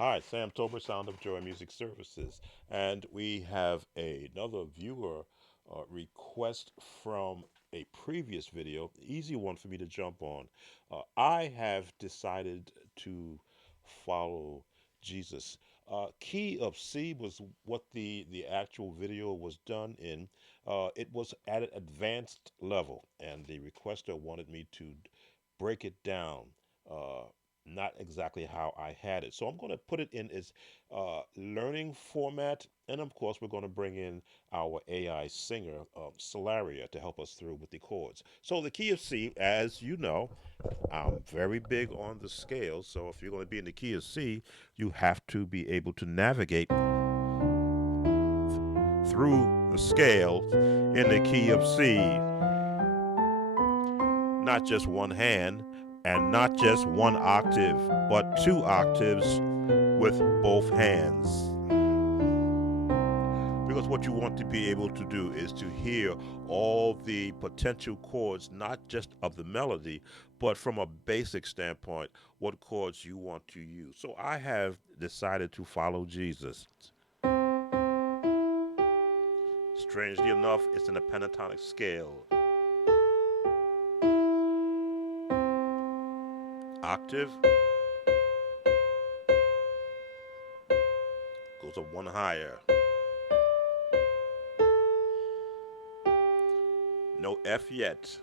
Hi, Sam Tober, Sound of Joy Music Services, and we have another viewer request from a previous video, easy one for me to jump on. I have decided to follow Jesus. Key of C was what the actual video was done in. It was at an advanced level, and the requester wanted me to break it down. Uh, Not exactly how I had it. So I'm going to put it in its learning format. And of course, we're going to bring in our AI singer, Solaria, to help us through with the chords. So the key of C, as you know, I'm very big on the scale. So if you're going to be in the key of C, you have to be able to navigate through the scale in the key of C, not just one hand and not just one octave, but two octaves with both hands. Because what you want to be able to do is to hear all the potential chords, not just of the melody, but from a basic standpoint, what chords you want to use. So I have decided to follow Jesus. Strangely enough, it's in a pentatonic scale. Octave goes up one higher. No F yet.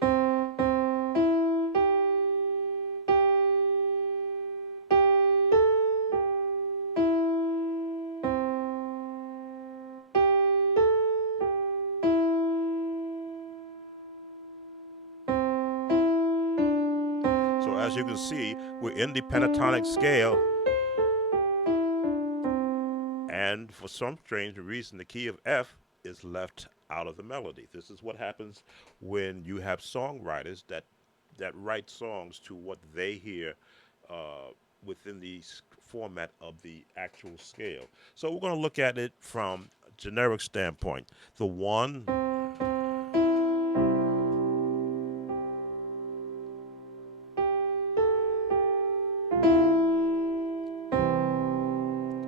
So as you can see, we're in the pentatonic scale. And for some strange reason, the key of F is left out of the melody. This is what happens when you have songwriters that write songs to what they hear within the format of the actual scale. So we're going to look at it from a generic standpoint. The one,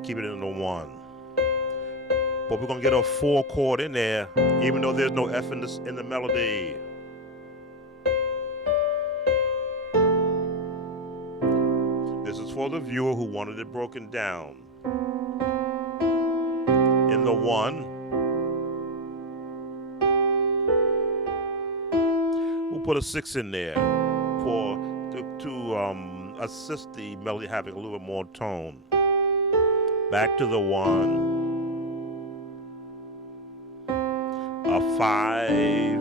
keep it in the one. But we're going to get a four chord in there, even though there's no F in the melody. This is for the viewer who wanted it broken down. In the one, we'll put a six in there to assist the melody having a little bit more tone. Back to the one. A five,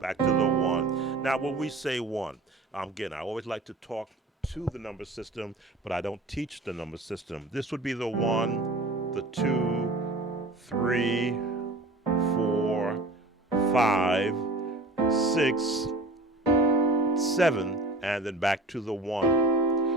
back to the one. Now, when we say one, again, I always like to talk to the number system, but I don't teach the number system. This would be the one, the two, three, four, five, six, seven, and then back to the one.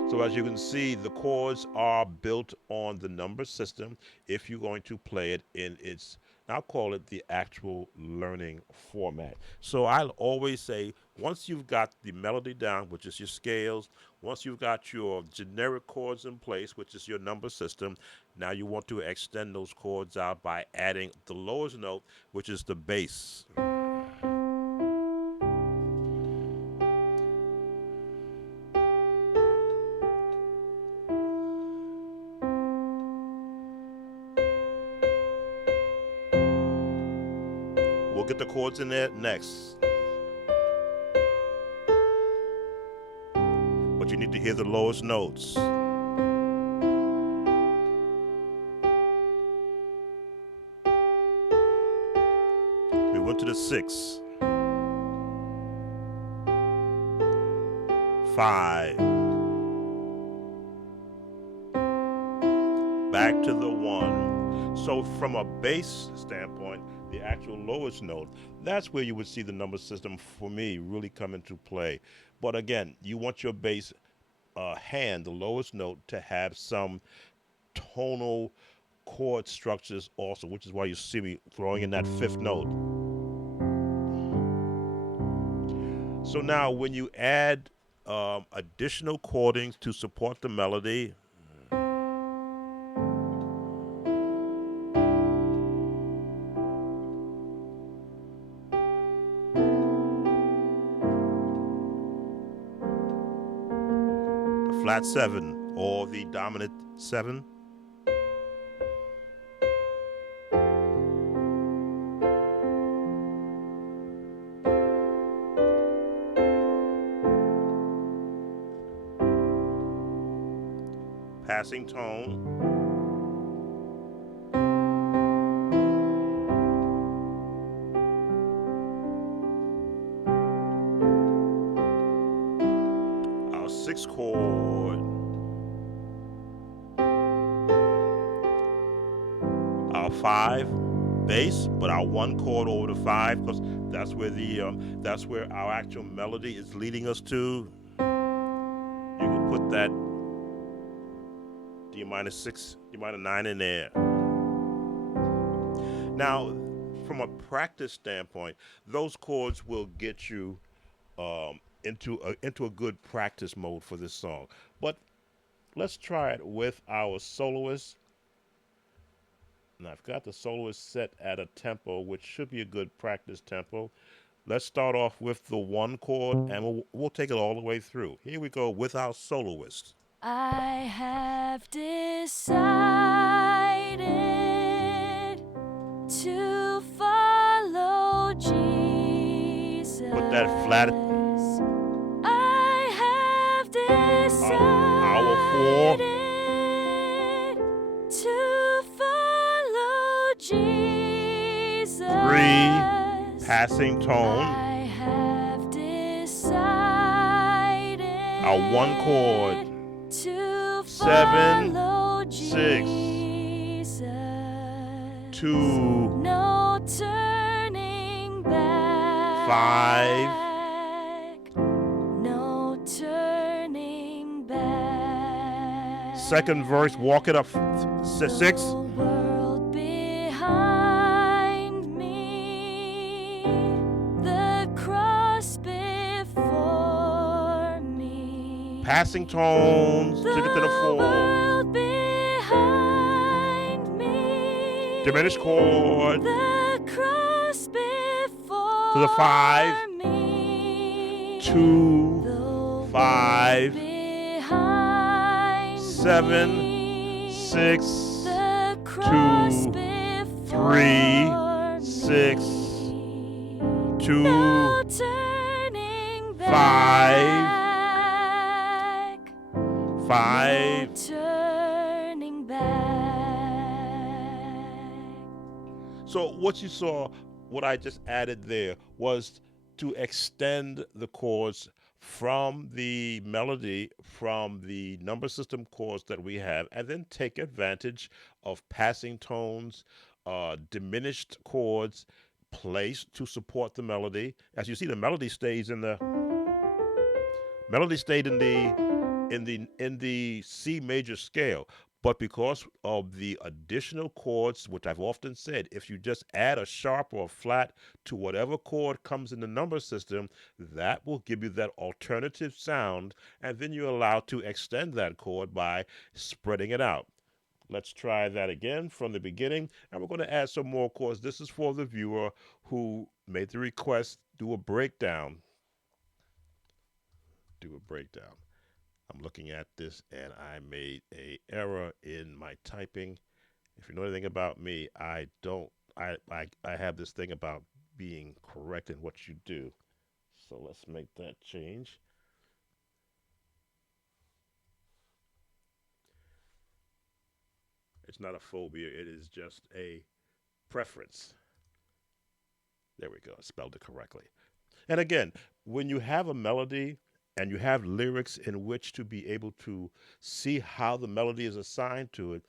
So as you can see, the chords are built on the number system if you're going to play it in its, I'll call it the actual learning format. So I'll always say, once you've got the melody down, which is your scales, once you've got your generic chords in place, which is your number system, now you want to extend those chords out by adding the lowest note, which is the bass. We'll get the chords in there next. But you need to hear the lowest notes. We went to the six. Five. Back to the one. So from a bass standpoint, the actual lowest note, that's where you would see the number system, for me, really come into play. But again, you want your bass hand, the lowest note, to have some tonal chord structures also, which is why you see me throwing in that fifth note. So now when you add additional chordings to support the melody, flat 7 or the dominant 7. Passing tone. Our 6th chord. Our 5 bass, but our 1 chord over the 5, because that's where our actual melody is leading us to. You can put that D minor 6, D minor 9 in there. Now, from a practice standpoint, those chords will get you into a good practice mode for this song. But let's try it with our soloist. And I've got the soloist set at a tempo, which should be a good practice tempo. Let's start off with the 1 chord, and we'll take it all the way through. Here we go with our soloist. I have decided to follow Jesus. Put that flat. I have decided our 4. to follow Jesus. 3, passing tone. I have decided our 1 chord. to 7, follow 6, Jesus. 2, No turning back. 5, No turning back. 2nd verse, walk it up. 6. The world behind me, the cross before me. Passing tones to the 4. World behind me, Diminished chord the cross before to the 5. me. 2, The 5, behind 7, me, 6, the cross 2, before 3, 6, me. 2, No turning 5, back. 5. No turning back. So what you saw, what I just added there, was to extend the chords from the melody, from the number system chords that we have, and then take advantage of passing tones, diminished chords placed to support the melody. As you see, the melody stayed in the C major scale. But because of the additional chords, which I've often said, if you just add a sharp or a flat to whatever chord comes in the number system, that will give you that alternative sound, and then you're allowed to extend that chord by spreading it out. Let's try that again from the beginning, and we're going to add some more chords. This is for the viewer who made the request, do a breakdown. I'm looking at this and I made a error in my typing. If you know anything about me, I have this thing about being correct in what you do. So let's make that change. It's not a phobia, it is just a preference. There we go, I spelled it correctly. And again, when you have a melody and you have lyrics in which to be able to see how the melody is assigned to it,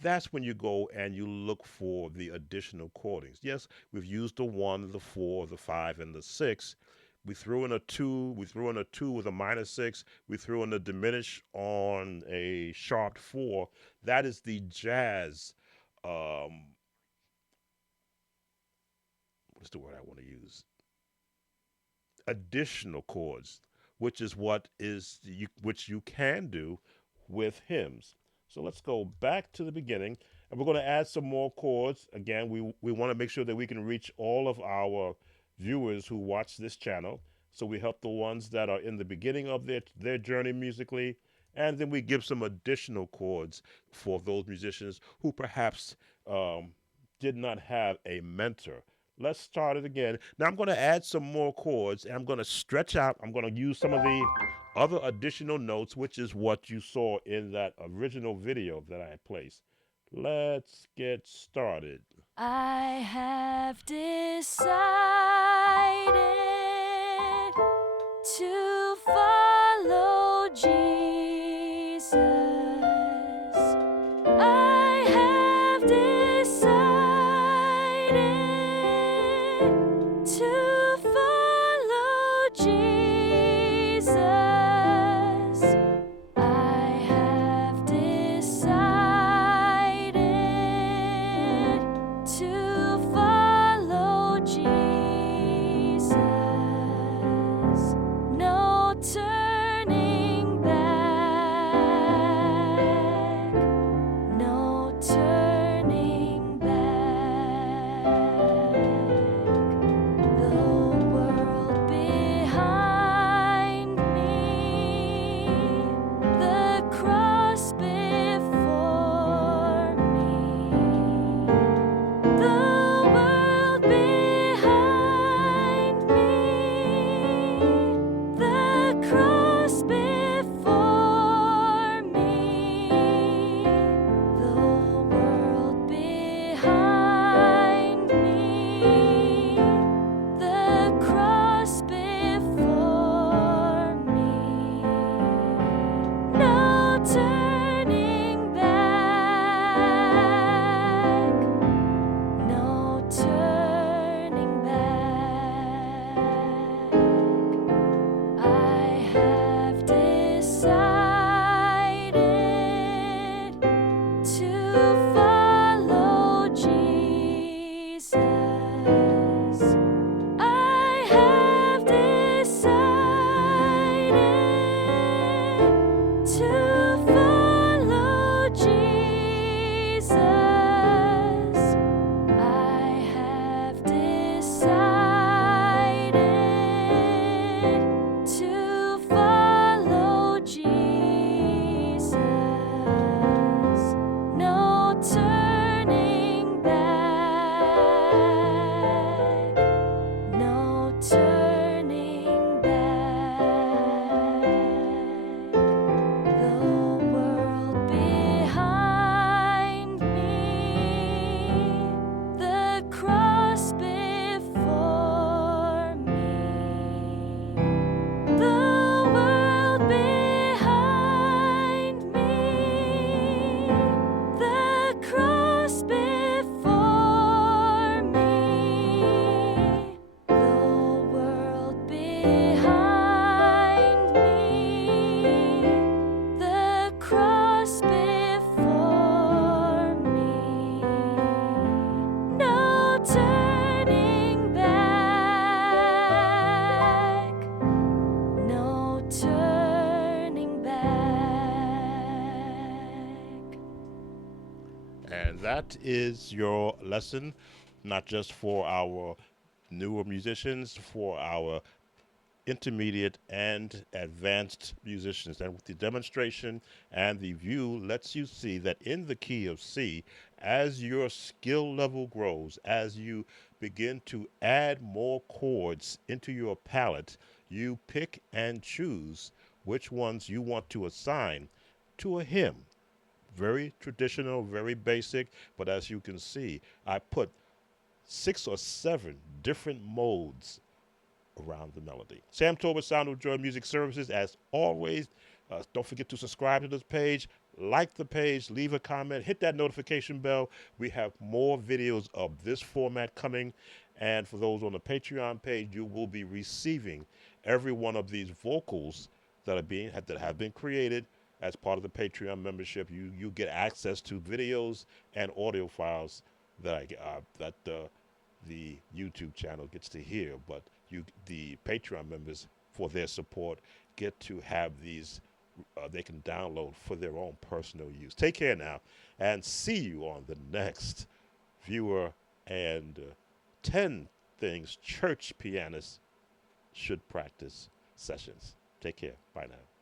that's when you go and you look for the additional chordings. Yes, we've used the 1, the 4, the 5, and the 6. We threw in a 2. We threw in a 2 with a minor 6. We threw in a diminish on a sharp 4. That is the jazz. What's the word I want to use? Additional chords, which is which you can do with hymns. So let's go back to the beginning, and we're going to add some more chords. Again, we want to make sure that we can reach all of our viewers who watch this channel. So we help the ones that are in the beginning of their journey musically, And then we give some additional chords for those musicians who perhaps um, did not have a mentor. Let's start it again. Now I'm going to add some more chords and I'm going to stretch out. I'm going to use some of the other additional notes, which is what you saw in that original video that I placed. Let's get started. I have decided to follow Jesus. I have decided to follow Jesus. I have decided to follow Jesus. No turning back. No turning back. The world behind me, the cross before me. The world behind me, the cross before me. The world behind me, the cross before me. No turning back. No turning back. I have decided to follow Jesus. I have decided to follow Jesus. I have decided to follow Jesus. No turning back. No turning back. The world behind me, the cross before me. The world behind me, the cross before me. The world behind me, the cross before me. No turning back. No turning back. And that is your lesson, not just for our newer musicians, for our intermediate and advanced musicians. And with the demonstration and the view lets you see that in the key of C, as your skill level grows, as you begin to add more chords into your palette, you pick and choose which ones you want to assign to a hymn. Very traditional, very basic, but as you can see, I put 6 or 7 different modes around the melody. Sam Toll with Sound of Joy Music Services. As always, don't forget to subscribe to this page, like the page, leave a comment, hit that notification bell. We have more videos of this format coming. And for those on the Patreon page, you will be receiving every one of these vocals that have been created as part of the Patreon membership. You get access to videos and audio files that the YouTube channel gets to hear, but the Patreon members, for their support, get to have these. They can download for their own personal use. Take care now, and see you on the next viewer and 10 things church pianists should practice sessions. Take care. Bye now.